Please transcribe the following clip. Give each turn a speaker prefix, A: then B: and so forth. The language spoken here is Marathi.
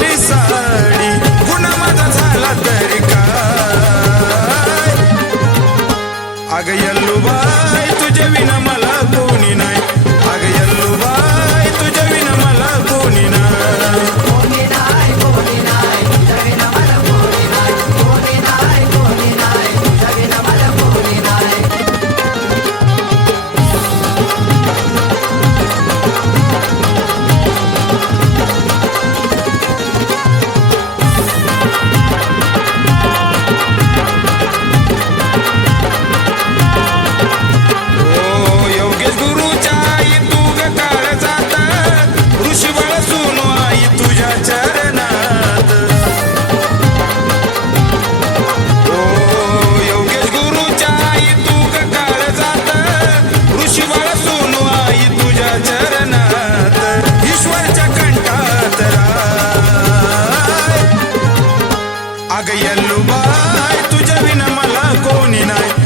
A: में साड़ी अग तुझ्या विना मला कोणी नाही.